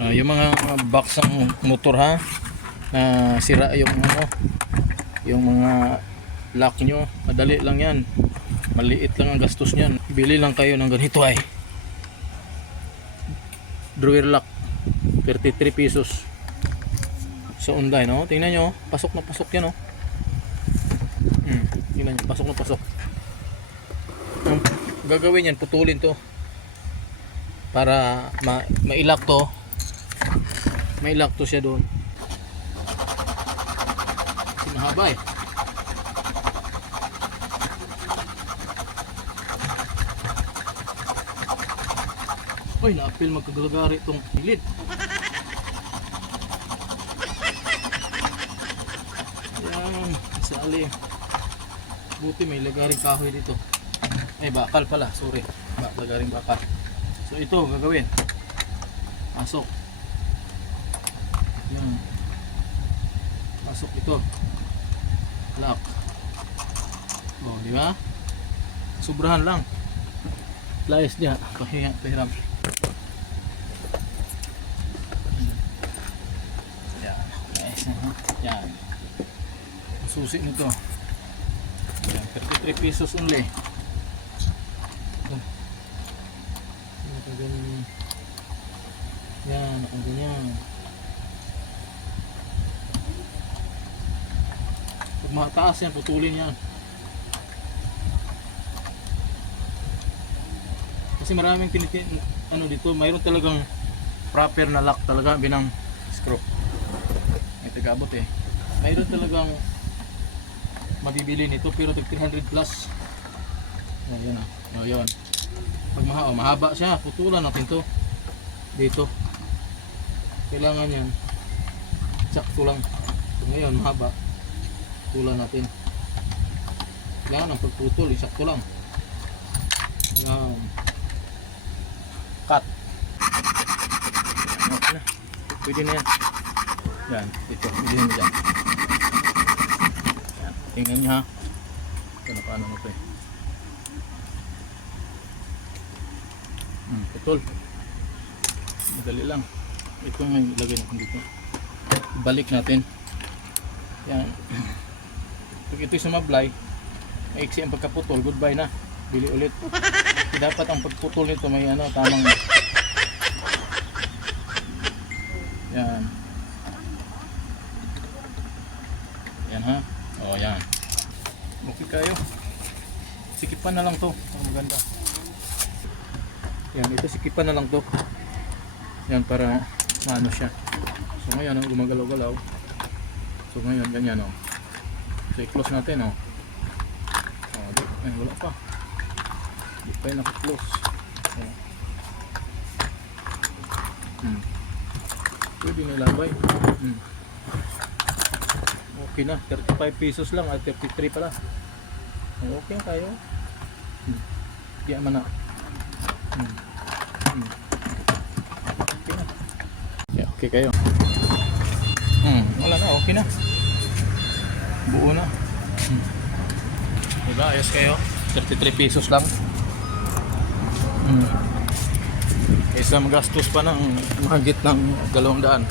Yung mga box ng motor ha, na sira yung yung mga lock nyo, madali lang yan, maliit lang ang gastos nyan. Bili lang kayo ng ganito ay drawer lock, 33 pesos sa Unday, no? Tingnan nyo, pasok na pasok yan, tingnan nyo, pasok na pasok. Ang gagawin yan, putulin to para mailak to, mailak to siya doon. Mahaba eh. Uy, na-apil magkagalagari itong gilid. Ayan, sali. Buti may lagaring kahoy dito. Ay, bakal pala, sorry. Lagaring bakal. So ito, gagawin. Pasok. Ayan. Pasok ito. Lock. Oh, di ba? Sobrahan lang. Layas niya. Pahiram. Yan. Layas na. Yan. Susi nito. Yan. 33 pesos only. Nakaganyan. Yan. Nakaganyan. Pag mataas yan, putulin yan. Kasi maraming dito, mayroon talagang proper na lock talaga, binang screw. May tagabot eh. Mayroon talagang mabibili nito pero tag 300 plus. Yan ah. Oh, yan. Pag mahaba siya, putulan natin to. Dito. Kailangan yan. Sakto lang. So, ngayon mahaba. Putulan natin. Kailangan ang pagputol, isakto lang. Yan. Cut. Okay na. Pwede na yan. Yan. Ito. Pwede na dyan. Yan. Tingnan nyo ha. Ito na paano ito eh. Putol. Madali lang. Ito nga yung ilagay natin dito. Balik natin. Yan. Pag ito'y sumablay, maiksi ang pagkaputol, goodbye na. Bili ulit. Dapat ang pagputol nito may tamang. Yan. Yan ha. O yan. Okay kayo. Sikipan na lang to. Ang maganda. Yan, ito sikipan na lang to. Yan para maano siya. So ngayon, gumagalaw-galaw. So ngayon, ganyan o. So i-close natin o. Ay, wala pa. Di pa yung naka-close. Pwede na ilabay. Okay na, 35 pesos lang at 33 pala. Okay kayo. Di man na. Okay na. Yeah, okay kayo. Wala na, okay na. Buo na. Diba, ayos kayo. 33 pesos lang. Kaysa magastos pa ng mahigit ng 200.